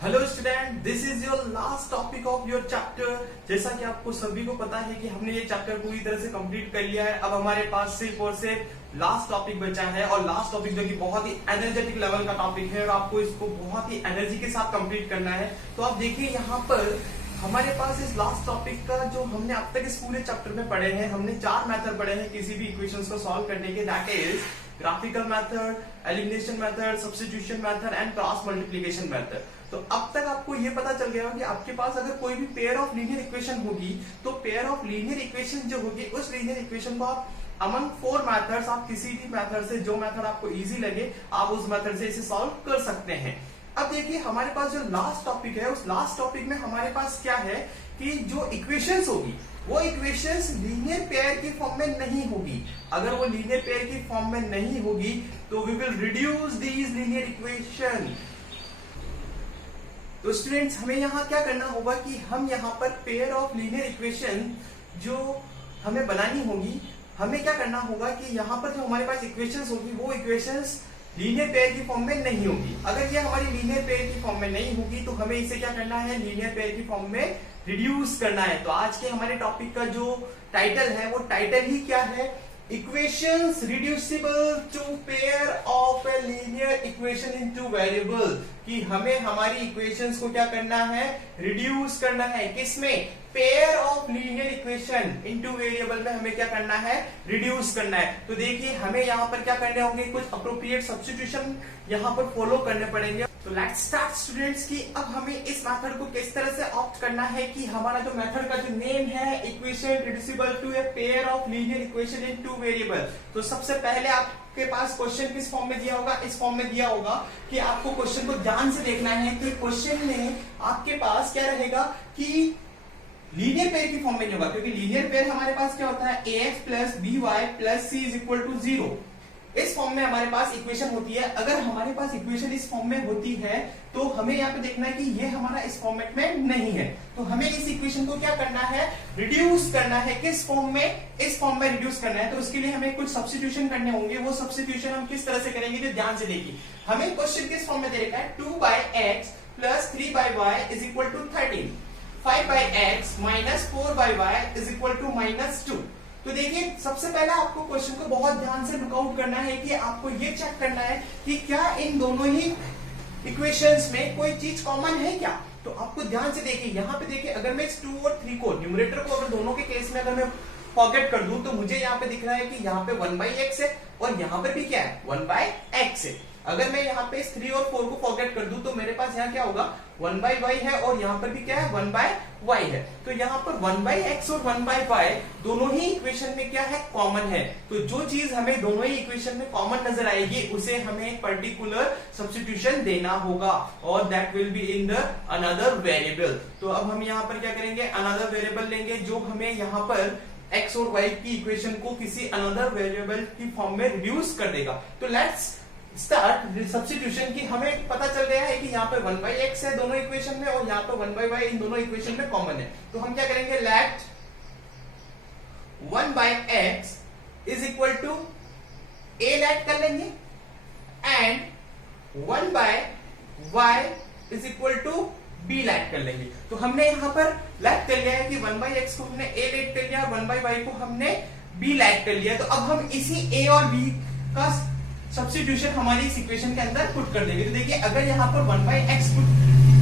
Hello student, this is your last topic of your chapter. जैसा कि आपको सभी को पता है कि हमने ये चैप्टर पूरी तरह से कंप्लीट कर लिया है। अब हमारे पास सिर्फ और सिर्फ लास्ट टॉपिक बचा है, और लास्ट टॉपिक जो कि बहुत ही एनर्जेटिक लेवल का टॉपिक है और आपको इसको बहुत ही एनर्जी के साथ कंप्लीट करना है। तो आप देखिए यहाँ पर हमारे पास इस लास्ट टॉपिक का जो हमने अब तक इस पूरे चैप्टर में पढ़े हैं, हमने 4 मेथड पढ़े हैं किसी भी इक्वेशंस को सॉल्व करने के। That is graphical method, elimination method, substitution method and cross multiplication method. तो अब तक आपको ये पता चल गया कि आपके पास अगर कोई भी पेयर ऑफ लीनियर इक्वेशन होगी तो पेयर ऑफ लीनियर इक्वेशन जो होगी उस लीनियर इक्वेशन को आप अमंग 4 मेथड्स, आप किसी भी मेथड से, जो मेथड आपको इजी लगे आप उस मेथड से इसे सॉल्व कर सकते हैं। अब देखिए हमारे पास जो लास्ट टॉपिक है, उस लास्ट टॉपिक में हमारे पास क्या है कि जो इक्वेशंस होगी वो इक्वेशंस लीनियर पेयर की फॉर्म में नहीं होगी। अगर वो लीनियर पेयर की फॉर्म में नहीं होगी तो we will reduce these linear equation. तो स्टूडेंट्स, हमें यहाँ क्या करना होगा कि हम यहाँ पर पेयर ऑफ लीनियर इक्वेशन जो हमें बनानी होगी, हमें क्या करना होगा कि यहाँ पर जो हमारे पास इक्वेशंस होगी वो इक्वेशंस लीनियर पेयर की फॉर्म में नहीं होगी। अगर ये हमारी लीनियर पेयर की फॉर्म में नहीं होगी तो हमें इसे क्या करना है, लीनियर पेयर की फॉर्म में रिड्यूस करना है। तो आज के हमारे टॉपिक का जो टाइटल है वो टाइटल ही क्या है, equations reducible to pair of a linear equation in two variable. कि हमें हमारी इक्वेशंस को क्या करना है, रिड्यूस करना है। किसमें, pair of linear equation in two variable में हमें क्या करना है, रिड्यूस करना है। तो देखिए हमें यहाँ पर क्या करने होंगे, कुछ अप्रोप्रिएट सब्स्टिट्यूशन यहाँ पर फॉलो करने पड़ेंगे। तो लेट्स स्टार्ट स्टूडेंट्स की अब हमें इस मेथड को किस तरह से ऑप्ट करना है कि हमारा जो मेथड का जो नेम है, equation reducible to a pair of linear equation in two variable. तो सबसे पहले आपके पास क्वेश्चन किस फॉर्म में दिया होगा, इस फॉर्म में दिया होगा कि आपको क्वेश्चन को ध्यान से देखना है कि क्वेश्चन में आपके पास क्या रहेगा कि लीनियर पेयर की फॉर्म में नहीं होगा, क्योंकि लीनियर पेयर हमारे पास क्या होता है, ax plus by plus c is equal to 0। इस फॉर्म में हमारे पास इक्वेशन होती है। अगर हमारे पास इक्वेशन इस फॉर्म में होती है तो हमें यहाँ पे देखना है कि ये हमारा इस फॉर्मेट में नहीं है। तो हमें इस इक्वेशन को क्या करना है, रिड्यूस करना है। किस फॉर्म में, इस फॉर्म में रिड्यूस करना है। तो उसके लिए हमें कुछ सब्स्टिट्यूशन करने होंगे। वो सब्स्टिट्यूशन हम किस तरह से करेंगे, तो ध्यान से देखिए। हमें क्वेश्चन किस फॉर्म में दे रखा है, 2x plus 3y is equal to 13, 5x minus 4y is equal to -2। तो देखिए सबसे पहले आपको क्वेश्चन को बहुत ध्यान से लुकआउट करना है कि आपको ये चेक करना है कि क्या इन दोनों ही इक्वेशंस में कोई चीज कॉमन है क्या। तो आपको ध्यान से देखिए, यहाँ पे देखिए अगर मैं इस 2 और 3 को, न्यूमरेटर को अगर दोनों के केस में अगर मैं फॉरगेट कर दूं तो मुझे यहाँ पे दिख रहा है कि यहाँ पे 1/x है और यहाँ पर भी क्या है, 1/x है। अगर मैं यहाँ पे इस 3 और 4 को फॉरगेट कर दूं तो मेरे पास यहाँ क्या होगा, 1/y है और यहाँ पर भी क्या है, 1/y है। तो यहाँ पर 1/x और 1/y दोनों ही इक्वेशन में क्या है, कॉमन है। तो जो चीज हमें दोनों ही इक्वेशन में कॉमन नजर आएगी उसे हमें एक पर्टिकुलर सब्स्टिट्यूशन देना होगा, और that will be in the another variable. तो अब हम यहाँ पर क्या करेंगे, अनदर वेरिएबल लेंगे जो हमें यहाँ पर x और y की इक्वेशन को किसी अनदर वेरिएबल की फॉर्म में रिड्यूस कर देगा। तो लेट्स स्टार्ट सब्स्टिट्यूशन की। हमें पता चल गया है कि यहाँ पे 1/x है दोनों इक्वेशन में और यहाँ पे 1/y इन दोनों इक्वेशन में कॉमन है। तो हम क्या करेंगे, let 1/x is equal to a let कर लेंगे and 1/y is equal to b let कर लेंगे। तो हमने यहाँ पर लेट कर लिया है कि 1/x को हमने a लेट कर लिया, 1/y को हमने b लेट कर लिया। तो अब हम इसी a और b का सब्स्टिट्यूशन हमारी इस इक्वेशन के अंदर पुट कर देंगे। तो देखिए अगर यहाँ पर 1/x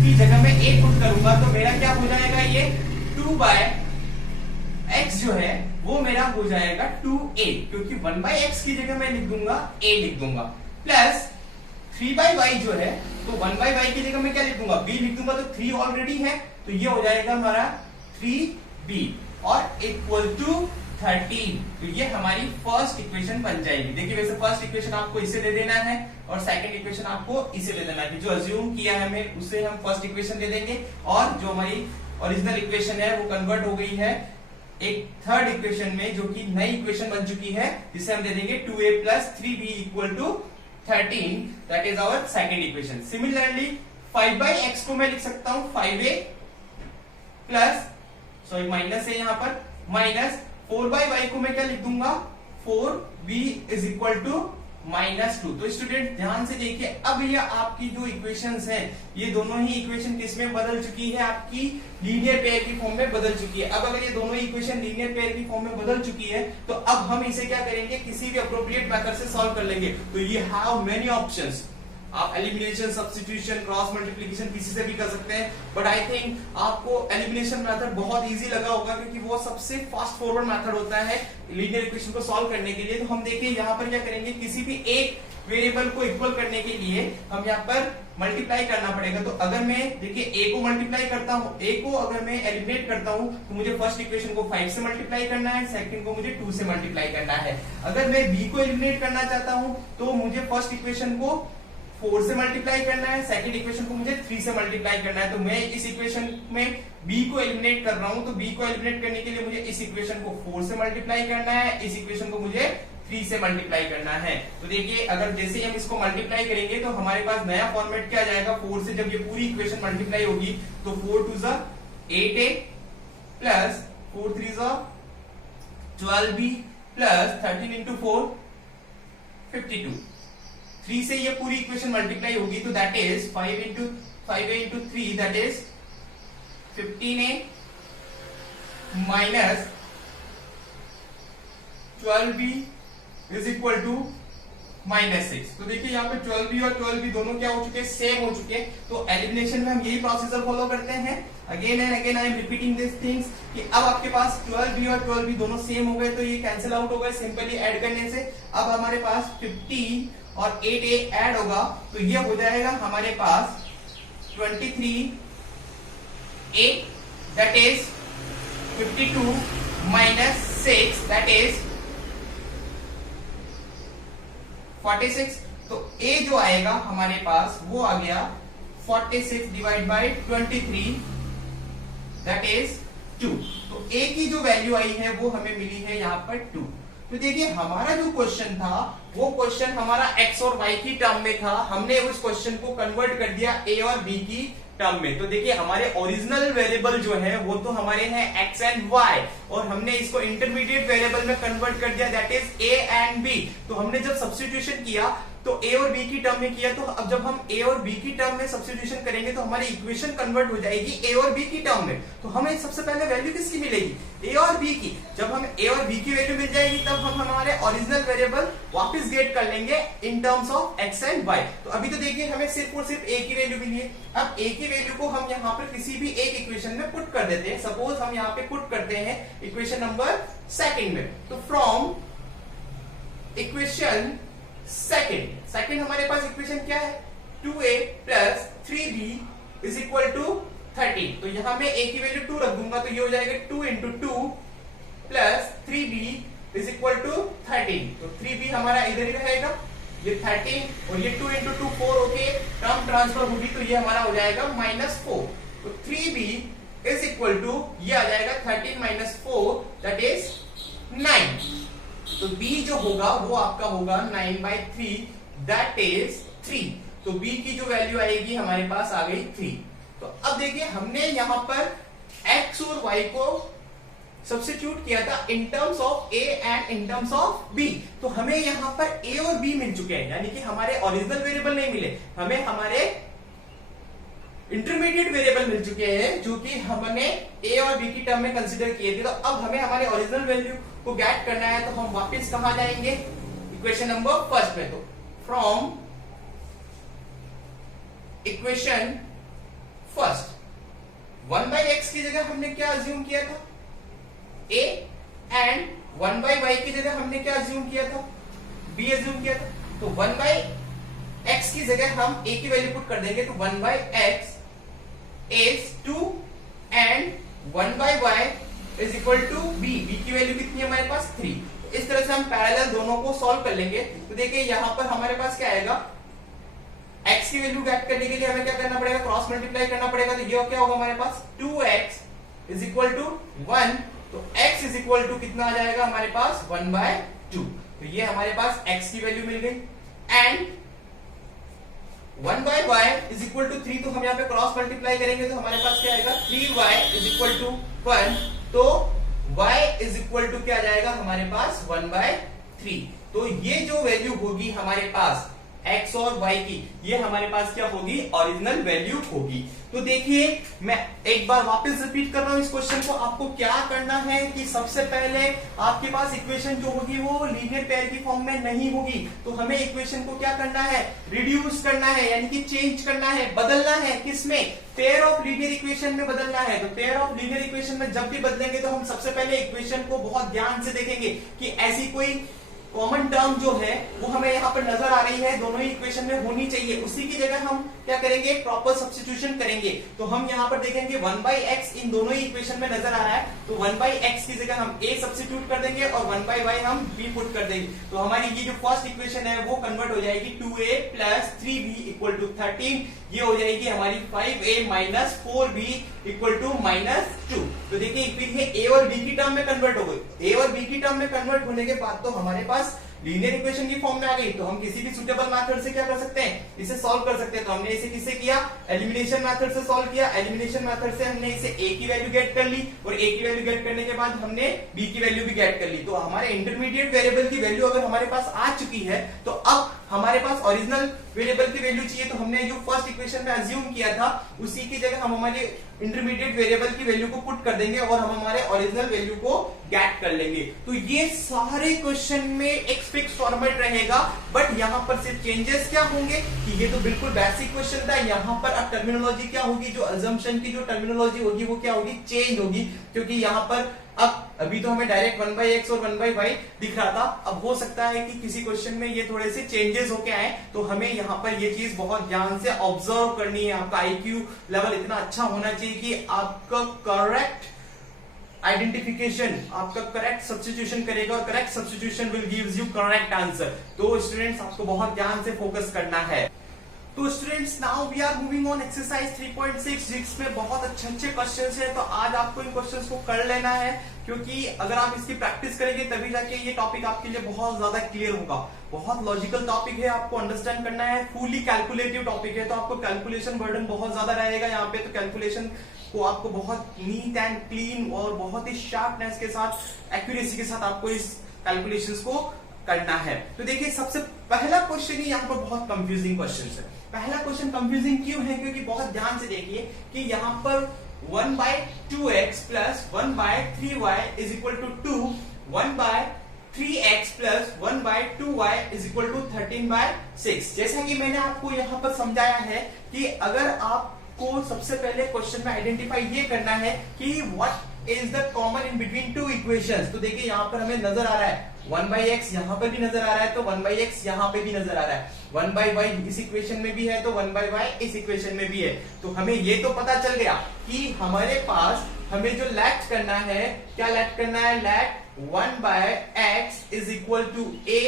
की जगह में a पुट करूंगा तो मेरा क्या हो जाएगा, ये 2/x जो है वो मेरा हो जाएगा 2a, क्योंकि 1/x की जगह मैं लिख दूंगा a लिख दूंगा, प्लस 3/y जो है तो 1/y की जगह मैं क्या लिख दूंगा, b लिख दूंगा। तो 3 ऑलरेडी है तो ये हो जाएगा हमारा 3b और इक्वल टू 13। तो ये हमारी फर्स्ट इक्वेशन बन जाएगी। देखिए वैसे फर्स्ट इक्वेशन आपको इसे दे देना है और सेकंड इक्वेशन आपको इसे दे देना है। जो अज्यूम किया है हमें उसे हम फर्स्ट इक्वेशन दे देंगे, और जो हमारी ओरिजिनल इक्वेशन है वो कन्वर्ट हो गई है एक थर्ड इक्वेशन में, जो कि नई इक्वेशन बन चुकी है, जिसे हम दे देंगे 2a plus 3b equal to 13। That is our second equation. Similarly 5/x को मैं लिख सकता हूं 5a प्लस, सॉरी माइनस है यहाँ पर, माइनस 4/y को मैं क्या लिख दूंगा, 4b इज इक्वल टू -2। तो स्टूडेंट ध्यान से देखिए, अब ये आपकी जो इक्वेशंस हैं, ये दोनों ही इक्वेशन किस में बदल चुकी है, आपकी लीनियर पेयर की फॉर्म में बदल चुकी है। अब अगर ये दोनों इक्वेशन लीनियर पेयर की फॉर्म में बदल चुकी है, तो अब हम इसे क्या करेंगे, किसी भी अप्रोप्रिएट मेथड से सॉल्व कर लेंगे। तो ये हैव मेनी ऑप्शंस, आप एलिमिनेशन, सब्स्टिट्यूशन, क्रॉस मल्टीप्लिकेशन किसी से भी कर सकते हैं, बट आई थिंक आपको एलिमिनेशन मेथड बहुत इजी लगा होगा, क्योंकि वो सबसे फास्ट फॉरवर्ड मेथड होता है लीनियर इक्वेशन को सॉल्व करने के लिए। तो हम देखिए यहाँ पर क्या करेंगे, किसी भी एक वेरिएबल को इक्वल करने के लिए हम यहाँ पर मल्टीप्लाई करना पड़ेगा। तो अगर मैं देखिए a को मल्टीप्लाई करता हूँ, a को अगर मैं एलिमिनेट करता हूँ, तो मुझे फर्स्ट इक्वेशन को 5 से मल्टीप्लाई करना है, सेकंड को मुझे 2 से मल्टीप्लाई करना है। अगर मैं b को एलिमिनेट करना चाहता हूँ, तो मुझे फर्स्ट इक्वेशन को 4 से मल्टीप्लाई करना है, सेकंड इक्वेशन को मुझे 3 से मल्टीप्लाई करना है। तो मैं इस इक्वेशन में b को एलिमिनेट कर रहा हूं, तो b को एलिमिनेट करने के लिए मुझे इस इक्वेशन को 4 से मल्टीप्लाई करना है, इस इक्वेशन को मुझे 3 से मल्टीप्लाई करना है। तो देखिए, अगर जैसे हम इसको मल्टीप्लाई करेंगे तो हमारे पास नया फॉर्मेट क्या जाएगा, 4 से जब ये पूरी इक्वेशन मल्टीप्लाई होगी तो 4 2 जा 8a प्लस 4 3 जा 12b प्लस 13 इंटू 4 52। 3 से ये पूरी इक्वेशन मल्टीप्लाई होगी, तो that is 5a into 3, that is 15a minus 12b is equal to -6। तो देखिए यहाँ पे 12b और 12b दोनों क्या हो चुके हैं, सेम हो चुके हैं। तो एलिमिनेशन में हम यही प्रोसीजर फॉलो करते हैं। Again and again I am repeating this things कि अब आपके पास 12b और 12b दोनों सेम हो गए, तो ये कैंसिल आउट हो गए सिंपली ऐड करने से। अब हमारे पास 50 और 8a ऐड होगा, तो ये हो जाएगा हमारे पास 23a, that is 52 minus 6, that is 46। तो a जो आएगा हमारे पास वो आ गया 46 डिवाइड बाई 23, दैट इज 2। तो a की जो वैल्यू आई है वो हमें मिली है यहाँ पर 2। तो देखिए, हमारा जो क्वेश्चन था वो क्वेश्चन हमारा x और y की टर्म में था, हमने उस क्वेश्चन को कन्वर्ट कर दिया a और b की टर्म में। तो देखिए, हमारे ओरिजिनल वेरिएबल जो है वो तो हमारे हैं x एंड y, और हमने इसको इंटरमीडिएट वेरिएबल में कन्वर्ट कर दिया, that is a and b। तो हमने जब सब्स्टिट्यूशन किया तो a और b की टर्म में किया, तो अब जब हम a और b की टर्म में सब्स्टिट्यूशन करेंगे तो हमारी इक्वेशन कन्वर्ट हो जाएगी a और b की टर्म में। तो हमें सबसे पहले वैल्यू किसकी मिलेगी, a और b की। जब हमें a और b की वैल्यू मिल जाएगी तब हम हमारे ओरिजिनल वेरिएबल वापस गेट कर लेंगे in terms of x and y। तो अभी तो देखिए, हमें सिर्फ और सिर्फ a की वैल्यू मिली है। अब a की वैल्यू को हम यहाँ पर किसी भी एक इक्वेशन में पुट कर देते हैं। सपोज हम यहाँ पे पुट करते हैं इक्वेशन नंबर सेकंड में। तो फ्रॉम इक्वेशन सेकंड हमारे पास इक्वेशन क्या है, 2a plus 3b is equal to 13। तो यहां मैं a की वैल्यू 2 रख दूंगा, तो ये हो जाएगा 2 into 2 plus 3b is equal to 13। तो 3b हमारा इधर ही रहेगा, ये 13 और ये 2 इंटू 2 4 होके टर्म ट्रांसफर होगी, तो ये हमारा हो जाएगा -4। तो 3b इज इक्वल टू ये आ जाएगा 13 माइनस 4, दैट इज 9। तो b जो होगा वो आपका होगा 9/3, दैट इज 3। तो b की जो वैल्यू आएगी हमारे पास आ गई 3। तो अब देखिए, हमने यहां पर x और y को सब्स्टिट्यूट किया था in terms of a and in terms of b। तो हमें यहां पर a और b मिल चुके हैं, यानी कि हमारे ओरिजिनल वेरिएबल नहीं मिले, हमें हमारे इंटरमीडिएट वेरिएबल मिल चुके हैं जो कि हमने a और b की टर्म में कंसीडर किए थे। तो अब हमें हमारे ओरिजिनल वैल्यू को गेट करना है, तो हम वापस कहां जाएंगे, इक्वेशन नंबर फर्स्ट में। तो फ्रॉम इक्वेशन फर्स्ट 1/x की जगह हमने क्या अज्यूम किया था, a, एंड 1/y की जगह हमने क्या अज्यूम किया था, b अज्यूम किया था। तो 1/x की जगह हम a की वैल्यू पुट कर देंगे, तो 1/x is 2 and 1/y is equal to b। b की वैल्यू कितनी है हमारे पास 3। तो इस तरह से हम पैरेलल दोनों को सॉल्व कर लेंगे। तो देखिए, यहाँ पर हमारे पास क्या आएगा, x की वैल्यू गेट करने के लिए हमें क्या करना पड़ेगा, क्रॉस मल्टीप्लाई करना पड़ेगा। तो ये क्या होगा हमारे पास 2x इज इक्वल टू 1। तो x इज इक्वल टू कितना आ जाएगा हमारे पास 1/2। तो ये हमारे पास x की वैल्यू मिल गई, and 1/y is equal to 3। तो हम यहाँ पे क्रॉस मल्टीप्लाई करेंगे तो हमारे पास क्या आएगा, 3y इज इक्वल टू 1। तो y इज इक्वल टू क्या आ जाएगा हमारे पास 1/3। 3। तो ये जो वैल्यू होगी हमारे पास x और y की, ये हमारे पास क्या होगी, ओरिजिनल वैल्यू होगी। तो देखिए मैं एक बार वापस रिपीट कर रहा हूं इस क्वेश्चन को। आपको क्या करना है कि सबसे पहले आपके पास इक्वेशन जो होगी वो लीनियर पेयर की फॉर्म में नहीं होगी, तो हमें इक्वेशन को क्या करना है, रिड्यूस करना है, यानी कि चेंज करना है, बदलना है। किसमें, पेयर ऑफ लीनियर इक्वेशन में बदलना है। तो पेयर ऑफ लीनियर इक्वेशन में जब भी बदलेंगे तो हम सबसे पहले इक्वेशन को बहुत ध्यान से देखेंगे कि ऐसी कोई कॉमन टर्म जो है वो हमें यहाँ पर नजर आ रही है, दोनों ही इक्वेशन में होनी चाहिए। उसी की जगह हम क्या करेंगे, प्रॉपर सब्स्टिट्यूशन करेंगे। तो हम यहाँ पर देखेंगे 1/x इन दोनों ही इक्वेशन में नजर आ रहा है, तो 1/x की जगह हम a सब्स्टिट्यूट कर देंगे और 1/y हम b पुट कर देंगे। तो हमारी ये जो फर्स्ट इक्वेशन है वो कन्वर्ट हो जाएगी 2a plus 3b equal to 13। ये हो जाएगी हमारी 5a minus 4b equal to -2। तो देखिए फिर ये a और b की टर्म में कन्वर्ट हो गई। a और b की टर्म में कन्वर्ट होने के बाद तो हमारे पास लीनियर इक्वेशन की फॉर्म में आ गई। तो हम किसी भी सुटेबल मेथड से क्या कर सकते हैं, इसे सॉल्व कर सकते हैं। तो हमने इसे किससे किया, एलिमिनेशन मेथड से सॉल्व किया। एलिमिनेशन मेथड से हमने इसे a की वैल्यू गेट कर ली और a की वैल्यू गेट करने के बाद हमने b की वैल्यू भी गेट कर ली। तो हमारे इंटरमीडिएट वेरिएबल की वैल्यू अगर हमारे पास आ चुकी है तो अब हमारे पास ओरिजिनल वेरिएबल की वैल्यू चाहिए। तो हमने जो फर्स्ट इक्वेशन में अज्यूम किया था उसी की जगह हम हमारे इंटरमीडिएट वेरिएबल की वैल्यू को पुट कर देंगे और हम हमारे ओरिजिनल वैल्यू को गेट कर लेंगे। तो ये सारे क्वेश्चन में एक फिक्स फॉर्मेट रहेगा, बट यहाँ पर सिर्फ चेंजेस क्या होंगे कि ये तो बिल्कुल बेसिक क्वेश्चन था। यहाँ पर अब टर्मिनोलॉजी क्या होगी, जो अजम्पशन की जो टर्मिनोलॉजी होगी वो क्या होगी, चेंज होगी। क्योंकि यहाँ पर अभी तो हमें डायरेक्ट 1/x और 1/y दिख रहा था, अब हो सकता है कि किसी क्वेश्चन में ये थोड़े से चेंजेस होके आए। तो हमें यहाँ पर ये चीज बहुत ध्यान से ऑब्जर्व करनी है। आपका IQ लेवल इतना अच्छा होना चाहिए कि आपका करेक्ट आइडेंटिफिकेशन, आपका करेक्ट सब्स्टिट्यूशन करेगा और correct substitution will gives you correct answer. तो स्टूडेंट्स आपको बहुत ध्यान से फोकस करना है। तो students now we are moving on exercise 3.6 जिसमें बहुत अच्छे क्वेश्चंस हैं। तो आज आपको इन क्वेश्चंस को कर लेना है, क्योंकि अगर आप इसकी प्रैक्टिस करेंगे तभी जाके ये टॉपिक आपके लिए बहुत ज्यादा क्लियर होगा। बहुत लॉजिकल टॉपिक है, आपको अंडरस्टैंड करना है, फुली कैलकुलेटिव टॉपिक है। तो आपको कैलकुलेशन बर्डन बहुत ज्यादा रहेगा यहाँ पे। तो कैलकुलेशन को आपको बहुत नीट एंड क्लीन और बहुत ही शार्पनेस के साथ, एक्यूरेसी के साथ आपको इस कैलकुलेशंस को करना है। तो देखिए सबसे पहला क्वेश्चन ही यहाँ पर बहुत कंफ्यूजिंग क्वेश्चन है। पहला क्वेश्चन कंफ्यूजिंग क्यों है, क्योंकि बहुत ध्यान से देखिए कि यहाँ पर 1/2x plus 1/3y is equal to 2, 1/3x plus 1/2y is equal to 13/6। जैसा कि मैंने आपको यहाँ पर समझाया है कि अगर आपको सबसे पहले क्वेश्चन में आइडेंटिफाई ये करना है कि what is the common in between two equations. तो देखिए यहाँ पर हमें नजर आ रहा है 1/x यहाँ पर भी नजर आ रहा है, तो 1/x यहाँ पे भी नजर आ रहा है, 1/y इस इक्वेशन में भी है तो 1/y इस इक्वेशन में भी है। तो हमें ये तो पता चल गया कि हमारे पास हमें जो लेट करना है, क्या लेट करना है, let 1/x is equal to a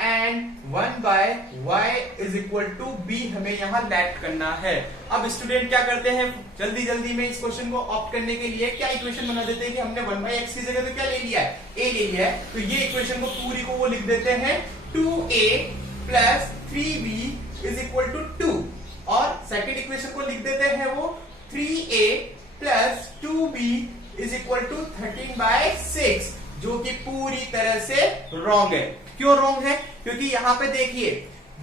and 1/y is equal to b हमें यहाँ लेट करना है। अब स्टूडेंट क्या करते हैं, जल्दी में इस क्वेश्चन को ऑप्ट करने के लिए क्या इक्वेशन बना देते हैं कि हमने 1/x की जगह तो क्या ले लिया है, a ले लिया है। तो ये इक्वेशन को पूरी को वो लिख देते हैं 2a plus 3b is equal to 2, और सेकेंड इक्वेशन को लिख देते हैं वो 3a plus 2b is equal to 13/6, जो कि पूरी तरह से रॉन्ग है। क्यों रॉन्ग है, क्योंकि यहाँ पे देखिए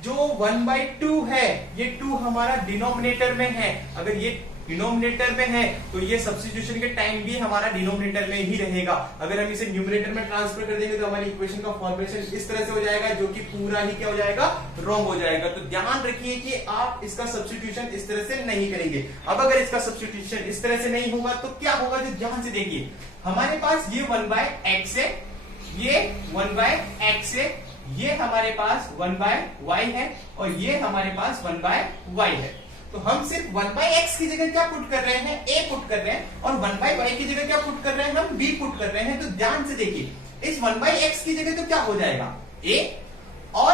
जो 1/2 है ये 2 हमारा डिनोमिनेटर में है। अगर ये डिनोमिनेटर में है तो ये सब्स्टिट्यूशन के टाइम भी हमारा डिनोमिनेटर में ही रहेगा। अगर हम इसे न्यूमरेटर में ट्रांसफर कर देंगे तो हमारी इक्वेशन का फॉर्मेशन इस तरह से हो जाएगा, जो कि पूरा ही क्या हो जाएगा, रॉन्ग हो जाएगा। तो ध्यान रखिए कि आप इसका सब्स्टिट्यूशन इस तरह से नहीं करेंगे। अब अगर इसका सब्स्टिट्यूशन इस तरह से नहीं होगा तो क्या होगा, जो ध्यान से देखिए हमारे पास ये 1/x है, ये 1/x है, ये हमारे पास 1/y है और ये हमारे पास 1/y है। तो हम सिर्फ 1/x की जगह क्या पुट कर रहे हैं, a पुट कर रहे हैं, और 1/y की जगह क्या पुट कर रहे हैं, हम b पुट कर रहे हैं। तो ध्यान से देखिए इस 1/x की जगह तो क्या हो जाएगा a, और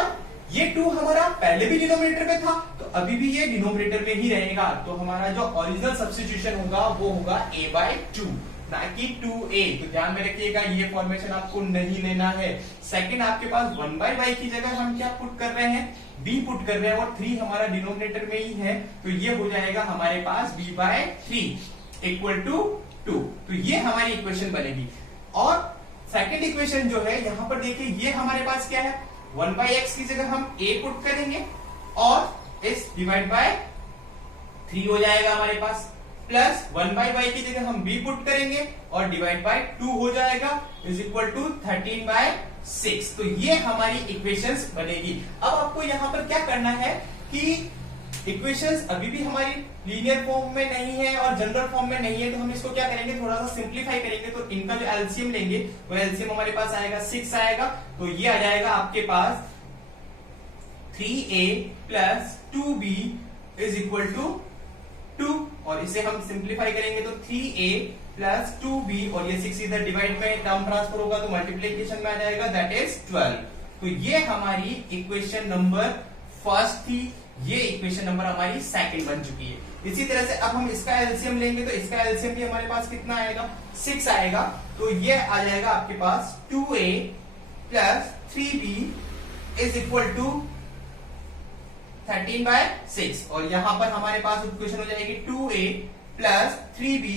ये 2 हमारा पहले भी डिनोमिनेटर में था तो अभी भी ये डिनोमिनेटर में ही रहेगा। तो हमारा जो ओरिजिनल सब्स्टिट्यूशन होगा वो होगा a/2 ना कि 2a। तो ध्यान में रखिएगा ये फॉर्मेशन आपको नहीं लेना है। सेकंड आपके पास 1/y की जगह हम क्या पुट कर रहे हैं, b पुट कर रहे हैं, और 3 हमारा डिनोमिनेटर में ही है तो ये हो जाएगा हमारे पास b/3 इक्वल टू 2। तो ये हमारी इक्वेशन बनेगी। और सेकंड इक्वेशन जो है यहाँ पर देखिए, ये हमारे पास क्या है, 1/x की जगह हम a पुट करेंगे और इस डिवाइड बाय 3 हो जाएगा हमारे पास, प्लस 1/y की जगह हम b पुट करेंगे और डिवाइड बाय 2 हो जाएगा, इज इक्वल टू 13/6। तो ये हमारी इक्वेशंस बनेगी। अब आपको यहाँ पर क्या करना है कि इक्वेशंस अभी भी हमारी लीनियर फॉर्म में नहीं है और जनरल फॉर्म में नहीं है, तो हम इसको क्या करेंगे, थोड़ा सा सिंप्लीफाई करेंगे। तो इनका जो एलसीएम लेंगे वो एलसीएम हमारे पास आएगा 6 आएगा, तो ये आ जाएगा आपके पास 3a plus 2b is equal to 2, और इसे हम सिंप्लीफाई करेंगे तो 3a प्लस 2b, और ये 6 इधर डिवाइड में टर्म ट्रांसफर होगा तो मल्टीप्लीकेशन में आ जाएगा, दैट इज 12। तो ये हमारी इक्वेशन नंबर फर्स्ट थी, ये इक्वेशन नंबर हमारी सेकंड बन चुकी है। इसी तरह से अब हम इसका एलसीएम लेंगे तो इसका एलसीएम भी हमारे पास कितना आएगा, 6 आएगा, तो ये आ जाएगा आपके पास 2a plus 3b is equal to 13/6, और यहां पर हमारे पास इक्वेशन हो जाएगी 2a plus 3b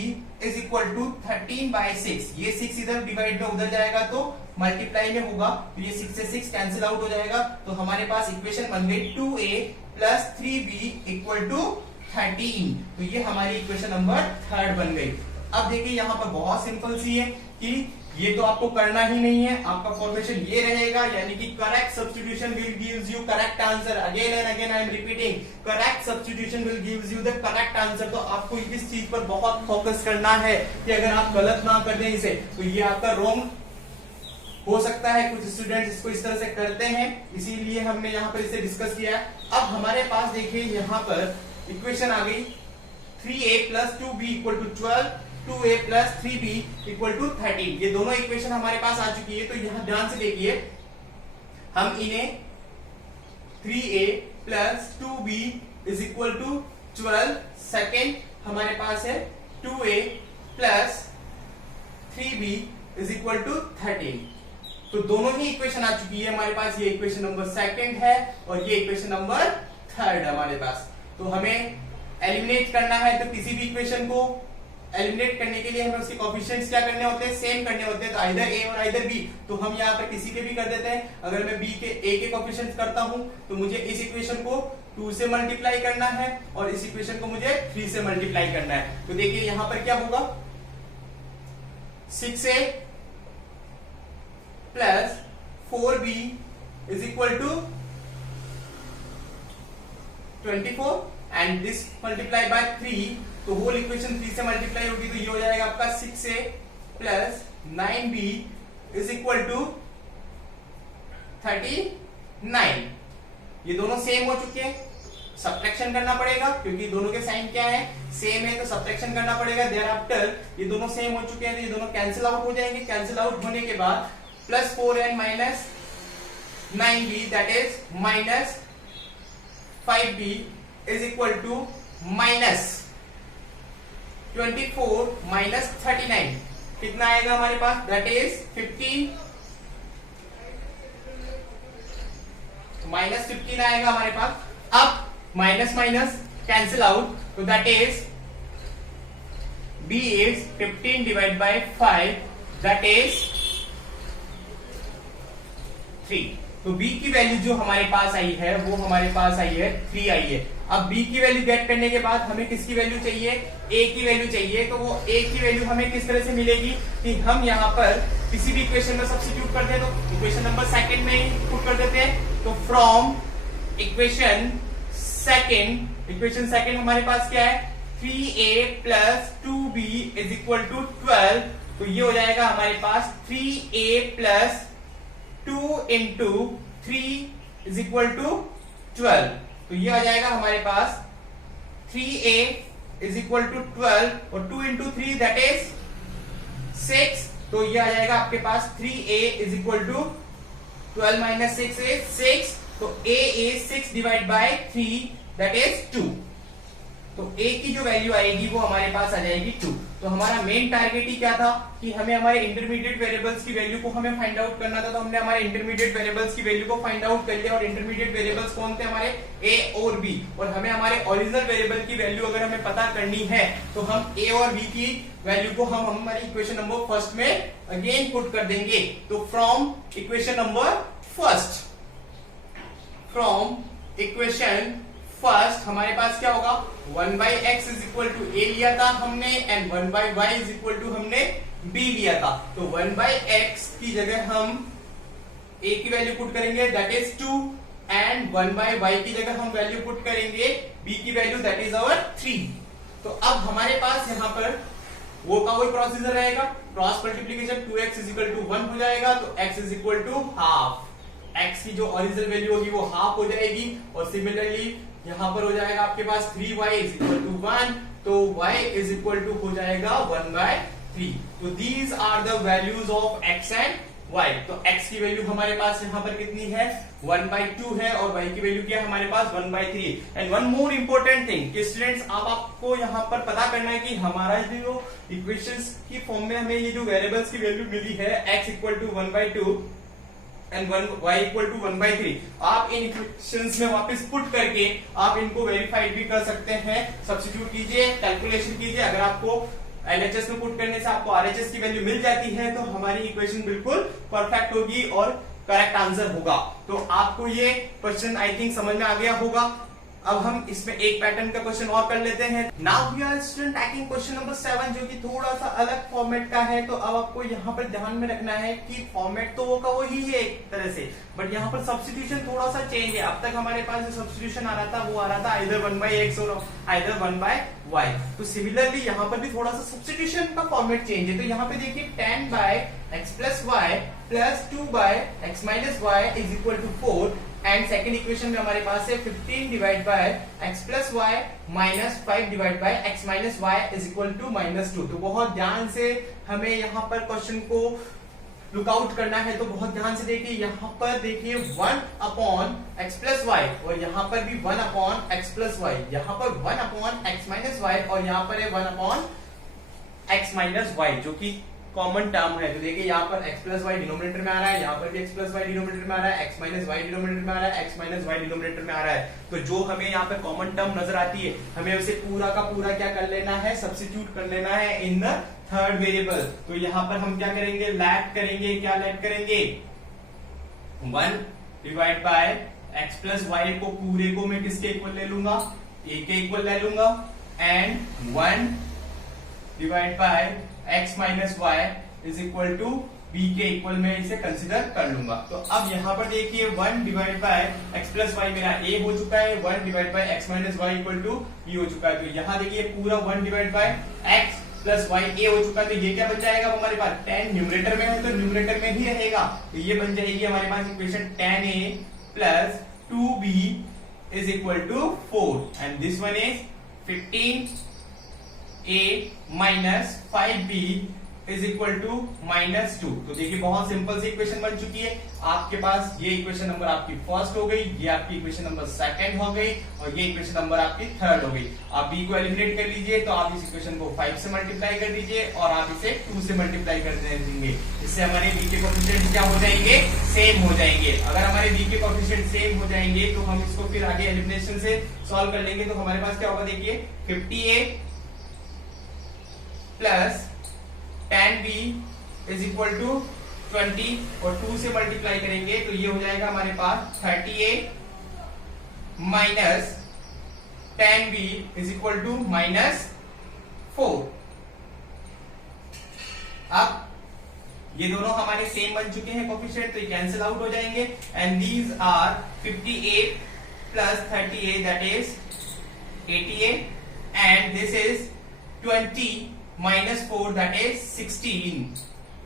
is equal to 13/6। ये 6 इधर डिवाइड में उधर जाएगा तो मल्टीप्लाई में होगा, तो ये 6 से 6 कैंसिल आउट हो जाएगा, तो हमारे पास इक्वेशन बन गई 2a plus 3b equal to 13। तो ये हमारी इक्वेशन नंबर थर्ड बन गई। अब देखिए यहाँ पर बहुत सिंपल सी है कि ये तो आपको करना ही नहीं है, आपका फॉर्मेशन ये रहेगा, यानी कि correct substitution will gives you correct answer. Again and again I am repeating, correct substitution will gives you the correct answer. तो आपको इस चीज पर बहुत फोकस करना है कि अगर आप गलत ना कर दें इसे, तो ये आपका रॉन्ग हो सकता है। कुछ स्टूडेंट्स इसको इस तरह से करते हैं, इसीलिए हमने यहाँ पर इसे डिस्कस किया। अब हमारे पास देखिए यहाँ पर इक्वेशन आ गई 3a plus 2b equal to 12, 2a plus 3b equal to 13। ये दोनों इक्वेशन हमारे पास आ चुकी है। तो यहाँ ध्यान से देखिए, हम इन्हें 3a plus 2b is equal to 12, second हमारे पास है 2a plus 3b is equal to 13। तो दोनों ही इक्वेशन आ चुकी है हमारे पास, ये इक्वेशन नंबर सेकंड है और ये इक्वेशन नंबर थर्ड हमारे पास। तो हमें एलिमिनेट करना है, तो किसी भी इक्वेशन को एलिमिनेट करने के लिए हमें उसके कोएफिशिएंट्स क्या करने होते हैं, सेम करने होते हैं। तो आइदर a और आइदर b, तो हम यहाँ पर किसी के भी कर देते हैं। अगर मैं a के कोएफिशिएंट्स करता हूं तो मुझे इस इक्वेशन को 2 से मल्टीप्लाई करना है और इस इक्वेशन को मुझे 3 से मल्टीप्लाई करना है। तो देखिए यहाँ पर क्या होगा, 6a plus 4b is equal to 24 and this multiply by 3, तो होल इक्वेशन 3 से मल्टीप्लाई होगी तो ये हो जाएगा आपका 6a plus 9b is equal to 39। ये दोनों सेम हो चुके हैं, सब्ट्रैक्शन करना पड़ेगा क्योंकि दोनों के साइन क्या है, सेम है, तो सब्ट्रैक्शन करना पड़ेगा। देयर आफ्टर ये दोनों सेम हो चुके हैं तो ये दोनों कैंसिल आउट हो जाएंगे। कैंसिल आउट होने के बाद plus 4n minus 9b that is minus 5b is equal to minus 24 minus 39, कितना आएगा हमारे पास, दैट इज 15, माइनस 15 आएगा हमारे पास। अब माइनस माइनस कैंसिल आउट, तो that is b is 15 divide bye 5 that is 3। तो b की वैल्यू जो हमारे पास आई है वो हमारे पास आई है 3 आई है। अब b की वैल्यू गेट करने के बाद हमें किसकी वैल्यू चाहिए, a की वैल्यू चाहिए। तो वो a की वैल्यू हमें किस तरह से मिलेगी कि हम यहाँ पर किसी भी इक्वेशन में सब्स्टिट्यूट करते हैं, तो इक्वेशन नंबर सेकंड में ही पुट कर देते हैं। तो फ्रॉम इक्वेशन सेकंड हमारे पास क्या है, 3a plus 2b is equal to 12। तो ये हो जाएगा हमारे पास 3a plus 2 into 3 is equal to 12। तो ये आ जाएगा हमारे पास 3a इज इक्वल टू 12 और 2 इंटू 3 दैट इज 6। तो ये आ जाएगा आपके पास 3a is equal to 12 minus 6 is 6। तो a इज 6 डिवाइड बाय 3 दैट इज 2। तो a की जो वैल्यू आएगी वो हमारे पास आ जाएगी 2। तो हमारा मेन टारगेट ही क्या था कि हमें हमारे इंटरमीडिएट वेरिएबल्स की वैल्यू को हमें फाइंड आउट करना था। तो हमने हमारे इंटरमीडिएट वेरिएबल्स की वैल्यू को फाइंड आउट कर लिया, और इंटरमीडिएट वेरिएबल्स कौन थे हमारे a और b। और हमें हमारे ओरिजिनल वेरिएबल की वैल्यू अगर हमें पता करनी है तो हम a और b की वैल्यू को हम हमारी इक्वेशन नंबर फर्स्ट में अगेन पुट कर देंगे। तो from equation number first, from equation first हमारे पास क्या होगा, 1/x is equal to a लिया था हमने, and 1/y is equal to हमने b लिया था। तो 1/x की जगह हम a की वैल्यू पुट करेंगे दैट इज 2, एंड 1/y की जगह हम वैल्यू पुट करेंगे b की वैल्यू दैट इज आवर 3। तो अब हमारे पास यहाँ पर वो का वही प्रोसीजर रहेगा, cross multiplication 2x is equal to 1 हो जाएगा, तो x is equal to half, x की जो ओरिजिनल वैल्यू होगी वो हाफ हो जाएगी। और सिमिलरली यहां पर हो जाएगा आपके पास 3y इज इक्वल टू 1, तो y इज इक्वल टू हो जाएगा 1/3। तो these are the values of x and y। तो x की वैल्यू हमारे पास यहाँ पर कितनी है, 1/2 है, और y की वैल्यू क्या है हमारे पास 1/3। And one more important thing कि स्टूडेंट्स आपको यहाँ पर पता करना है कि हमारा जो इक्वेशंस की फॉर्म में हमें ये जो वेरिएबल्स की वैल्यू मिली है x equal to 1/2 and y equal to 1/3, आप इन इक्वेशंस में वापस पुट करके आप इनको वेरीफाइड भी कर सकते हैं। सब्स्टिट्यूट कीजिए, कैलकुलेशन कीजिए, अगर आपको LHS में पुट करने से आपको RHS की वैल्यू मिल जाती है तो हमारी इक्वेशन बिल्कुल परफेक्ट होगी और करेक्ट आंसर होगा। तो आपको ये क्वेश्चन आई थिंक समझ में आ गया होगा। अब हम इसमें एक पैटर्न का क्वेश्चन और कर लेते हैं। Now we are student tackling question number 7 जो कि थोड़ा सा अलग फॉर्मेट का है। तो अब आपको यहाँ पर ध्यान में रखना है कि फॉर्मेट तो वो का वही है एक तरह से, बट यहाँ पर सब्स्टिट्यूशन थोड़ा सा चेंज है। अब तक हमारे पास जो सब्स्टिट्यूशन आ रहा था वो आ रहा था आइदर 1/x और आइदर 1/y। तो सिमिलरली यहाँ पर भी थोड़ा सा सब्स्टिट्यूशन का फॉर्मेट चेंज है। तो यहाँ पे देखिए 10/x plus y plus 2/x minus y is equal to 4, and second equation में हमारे पास है 15 divide by x plus Y minus 5 divide by x minus Y is equal to -2। तो बहुत ध्यान से हमें यहाँ पर क्वेश्चन को लुक आउट करना है। तो बहुत ध्यान से देखिए, यहाँ पर देखिए 1/x प्लस वाई, और यहाँ पर भी 1/x प्लस वाई, यहाँ पर 1/x माइनस वाई, और यहाँ पर है 1/x माइनस वाई जो कि कॉमन टर्म है। तो देखिए यहाँ पर x प्लस वाई डिनोमिनेटर में आ रहा है, यहाँ पर भी x प्लस वाई डिनोमिनेटर में आ रहा है, x माइनस वाई डिनोमिनेटर में आ रहा है, x माइनस वाई डिनोमिनेटर में आ रहा है। तो जो हमें यहाँ पे कॉमन टर्म नजर आती है हमें उसे पूरा का पूरा क्या कर लेना है, सब्स्टिट्यूट कर लेना है इन द थर्ड वेरिएबल। तो यहाँ पर हम क्या करेंगे, लैट करेंगे। क्या लैट करेंगे, 1 divide by x plus Y को पूरे को मैं किसके इक्वल ले लूंगा, a के इक्वल ले लूंगा, and 1 divide by x minus Y is equal to b के इक्वल में इसे कंसिडर कर लूंगा। तो अब यहाँ पर देखिए 1 divide by x plus Y मेरा a हो चुका है, 1 divide by x minus Y equal to b हो चुका है। तो यहाँ देखिए पूरा 1 divide by x plus Y a हो चुका है। तो ये क्या बन जाएगा हमारे पास, 10 न्यूमरेटर में है तो न्यूमरेटर में ही रहेगा। तो ये बन जाएगी हमारे पास equation 10a plus 2b is equal to 4, and this one is 15a minus 5b is equal to -2। तो देखिए बहुत सिंपल सी इक्वेशन बन चुकी है। आपके पास ये इक्वेशन नंबर आपकी फर्स्ट हो गई, ये आपकी इक्वेशन नंबर सेकंड हो गई, और ये इक्वेशन नंबर आपकी थर्ड हो गई। आप b को एलिमिनेट कर लीजिए, तो आप इस इक्वेशन को 5 से मल्टीप्लाई कर दीजिए, और आप इसे 2 से मल्टीप्लाई कर देंगे। इससे हमारे b के कोएफिशिएंट क्या हो जाएंगे, सेम हो जाएंगे। अगर हमारे b के कोएफिशिएंट सेम हो जाएंगे तो हम इसको फिर आगे एलिमिनेशन से सॉल्व कर लेंगे। तो हमारे पास क्या होगा, देखिए 50a plus 10b is equal to 20, और 2 से मल्टीप्लाई करेंगे तो ये हो जाएगा हमारे पास 30a minus 10b is equal to -4। अब ये दोनों हमारे सेम बन चुके हैं कोएफिशिएंट, तो ये कैंसिल आउट हो जाएंगे, and these are 58 plus 30a that is 80a, and this is 20 -4 that is 16।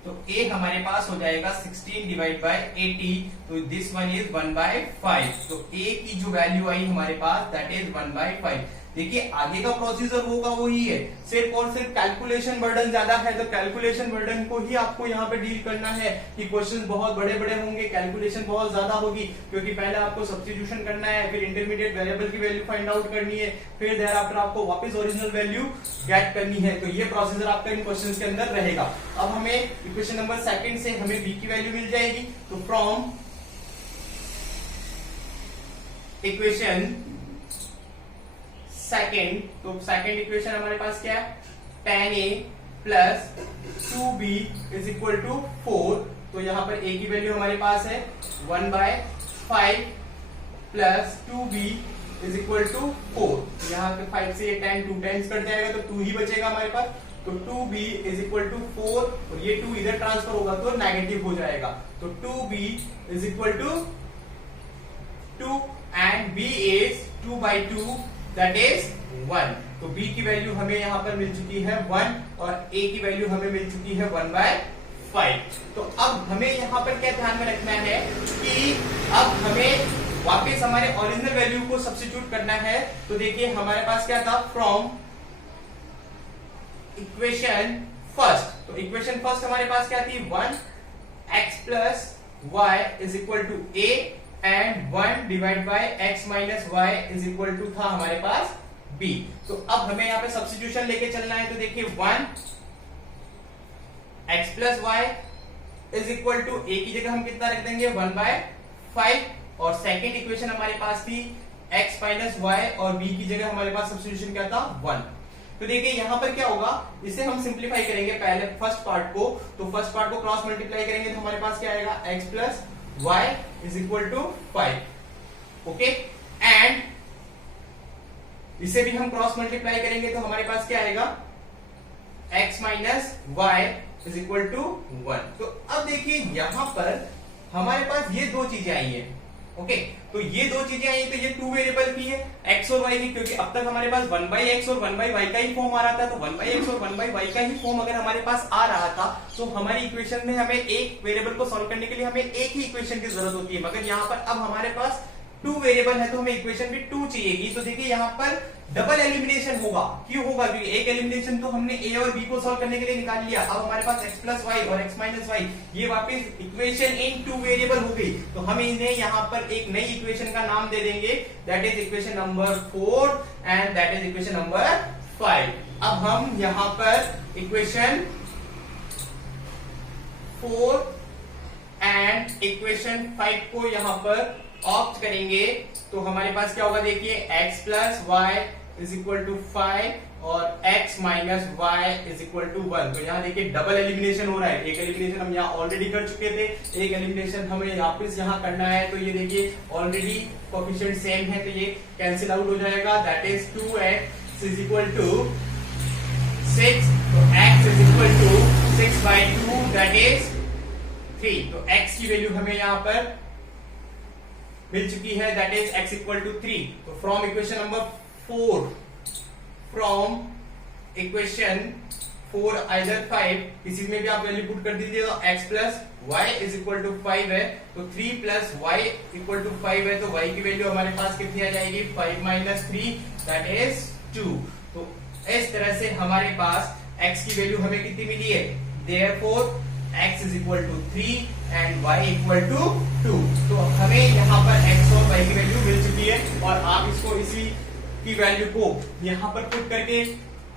तो a हमारे पास हो जाएगा 16 डिवाइड बाय 80, तो दिस वन इज 1/5। तो a की जो वैल्यू आई हमारे पास दैट इज 1/5। देखिए आगे का प्रोसीजर होगा वही है, सिर्फ और सिर्फ कैलकुलेशन बर्डन ज्यादा है, तो कैलकुलेशन बर्डन को ही आपको यहाँ पे डील करना है कि क्वेश्चंस बहुत बड़े बड़े होंगे, कैलकुलेशन बहुत ज्यादा होगी, क्योंकि पहले आपको सब्स्टिट्यूशन करना है, फिर इंटरमीडिएट वेरिएबल की वैल्यू फाइंड आउट करनी है, फिर देयर आफ्टर आपको वापस ओरिजिनल वैल्यू गेट करनी है। तो ये प्रोसीजर आपका इन क्वेश्चन के अंदर रहेगा। अब हमें इक्वेशन नंबर सेकंड से हमें बी की वैल्यू मिल जाएगी, तो फ्रॉम इक्वेशन सेकेंड, तो सेकेंड इक्वेशन हमारे पास क्या है, tan a plus 2b is equal to 4। तो यहां पर a की वैल्यू हमारे पास है 1/5 plus 2b is equal to 4। यहाँ पे 5 से ये 10 2 टाइम्स कट जाएगा तो 2 ही बचेगा हमारे पास, तो 2b इज इक्वल टू 4 और ये 2 इधर ट्रांसफर होगा तो नेगेटिव हो जाएगा, तो 2b is equal to 2 and b is 2/2 that is 1। तो b की वैल्यू हमें यहां पर मिल चुकी है 1 और a की वैल्यू हमें मिल चुकी है 1/5। तो अब हमें यहां पर क्या ध्यान में रखना है कि अब हमें वापस हमारे ओरिजिनल वैल्यू को सब्स्टिट्यूट करना है। तो देखिए हमारे पास क्या था, फ्रॉम इक्वेशन फर्स्ट, तो इक्वेशन फर्स्ट हमारे पास क्या थी, 1x plus y is equal to a and 1 divide by x minus Y is equal to था हमारे पास b। तो अब हमें यहाँ पे सब्स्टिट्यूशन लेके चलना है, तो देखिए 1x plus y is equal to a की जगह हम कितना रख देंगे 1/5 और सेकेंड इक्वेशन हमारे पास थी x माइनस वाई और b की जगह हमारे पास सब्स्टिट्यूशन क्या था 1। तो देखिए यहां पर क्या होगा, इसे हम सिंप्लीफाई करेंगे पहले फर्स्ट पार्ट को, तो फर्स्ट पार्ट को क्रॉस मल्टीप्लाई करेंगे तो हमारे पास क्या आएगा x plus y is equal to 5। Okay, and इसे भी हम क्रॉस मल्टीप्लाई करेंगे तो हमारे पास क्या आएगा x minus Y is equal to 1। तो अब देखिए यहां पर हमारे पास ये दो चीजें आई है। ओके, तो ये दो चीजें आई, तो ये 2 वेरिएबल की है x और y की, क्योंकि अब तक हमारे पास 1/x और 1/y का ही फॉर्म आ रहा था, तो 1/x और 1/y का ही फॉर्म अगर हमारे पास आ रहा था तो हमारी इक्वेशन में हमें एक वेरिएबल को सॉल्व करने के लिए हमें एक ही इक्वेशन की जरूरत होती है, मगर यहाँ पर अब हमारे पास 2 वेरिएबल है तो हमें इक्वेशन भी 2 चाहिएगी। तो देखिए यहाँ पर डबल एलिमिनेशन होगा, क्यों होगा, क्योंकि एक एलिमिनेशन तो हमने a और b को सॉल्व करने के लिए निकाल लिया, अब हमारे पास x प्लस वाई और x माइनस वाई ये वापस इक्वेशन इन 2 वेरिएबल हो गई, तो हम इन्हें यहाँ पर एक नई इक्वेशन का नाम दे देंगे, that is equation number 4 and that is equation number 5। अब हम यहाँ पर इक्वेशन 4 एंड इक्वेशन 5 को यहाँ पर ऑप्ट करेंगे, तो हमारे पास क्या होगा, देखिए x plus y is equal to 5 और x minus Y is equal to 1। तो यहाँ देखिए डबल एलिमिनेशन हो रहा है, एक एलिमिनेशन हम यहाँ ऑलरेडी कर चुके थे, एक एलिमिनेशन हमें वापस यहाँ करना है, तो ये देखिए ऑलरेडी कोएफिशिएंट सेम है तो ये कैंसिल आउट हो जाएगा, that is 2x is equal to 6, तो x is equal to 6/2 that is 3। तो x की वैल्यू हमें यहाँ पर मिल चुकी है, that is x equal to 3। तो from equation number 4, from equation 4 either 5, किसी में भी आप वैल्यू पुट कर दीजिए, तो x plus y is equal to 5 है, तो 3 प्लस वाई इक्वल टू 5 है, तो y की वैल्यू हमारे पास कितनी आ जाएगी 5 माइनस 3 दैट इज 2। तो इस तरह से हमारे पास x की वैल्यू हमें कितनी मिली है, therefore x is equal to 3 and y equal to 2। तो हमें यहाँ पर x और y की वैल्यू मिल चुकी है और आप इसको इसी की वैल्यू को यहाँ पर पुट करके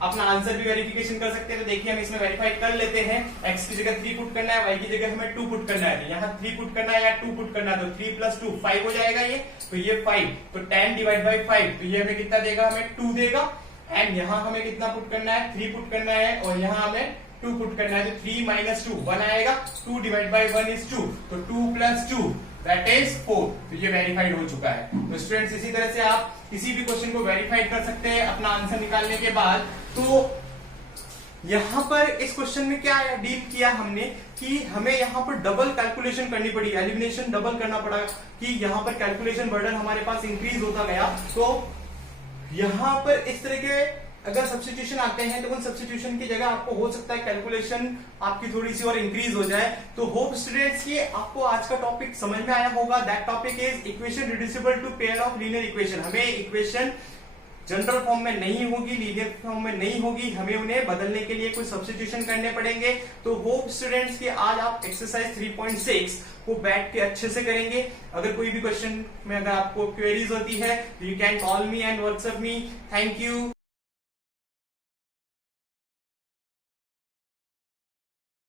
अपना आंसर भी वेरिफिकेशन कर सकते हैं। तो देखिए हम इसमें वेरीफाई कर लेते हैं, x की जगह 3 पुट करना है, y की जगह हमें 2 पुट करना है, यहाँ 3 पुट करना है या 2 पुट करना है, तो 3 प्लस 2 5 हो जाएगा ये, तो ये 5, तो 10 डिवाइड बाई 5, तो ये हमें कितना देगा, हमें 2 देगा, एंड यहाँ हमें कितना पुट करना है 3 पुट करना है और यहाँ हमें 2 पुट करना है, तो 3 माइनस 2 1 आएगा, 2 डिवाइड बाई 1 इज 2, तो 2 प्लस 2 दैट इज 4। तो ये वेरीफाइड हो चुका है। तो स्टूडेंट्स इसी तरह से आप किसी भी क्वेश्चन को वेरीफाइड कर सकते हैं अपना आंसर निकालने के बाद। तो यहाँ पर इस क्वेश्चन में क्या डील किया हमने कि हमें यहाँ पर डबल कैलकुलेशन करनी पड़ी, एलिमिनेशन डबल करना पड़ा, कि यहाँ पर कैलकुलेशन बर्डन हमारे पास इंक्रीज होता गया। तो यहाँ पर इस तरह के अगर सब्स्टिट्यूशन आते हैं तो उन सब्स्टिट्यूशन की जगह आपको हो सकता है कैलकुलेशन आपकी थोड़ी सी और इंक्रीज हो जाए। तो होप स्टूडेंट्स कि आपको आज का टॉपिक समझ में आया होगा। That topic is equation reducible to pair of linear equation. हमें इक्वेशन जनरल फॉर्म में नहीं होगी, लीनियर फॉर्म में नहीं होगी, हमें उन्हें बदलने के लिए कुछ सब्स्टिट्यूशन करने पड़ेंगे। तो होप स्टूडेंट्स कि आज आप एक्सरसाइज 3.6 को बैठ के अच्छे से करेंगे। अगर कोई भी क्वेश्चन में अगर आपको क्वेरीज होती है तो you can call me and WhatsApp me. Thank you.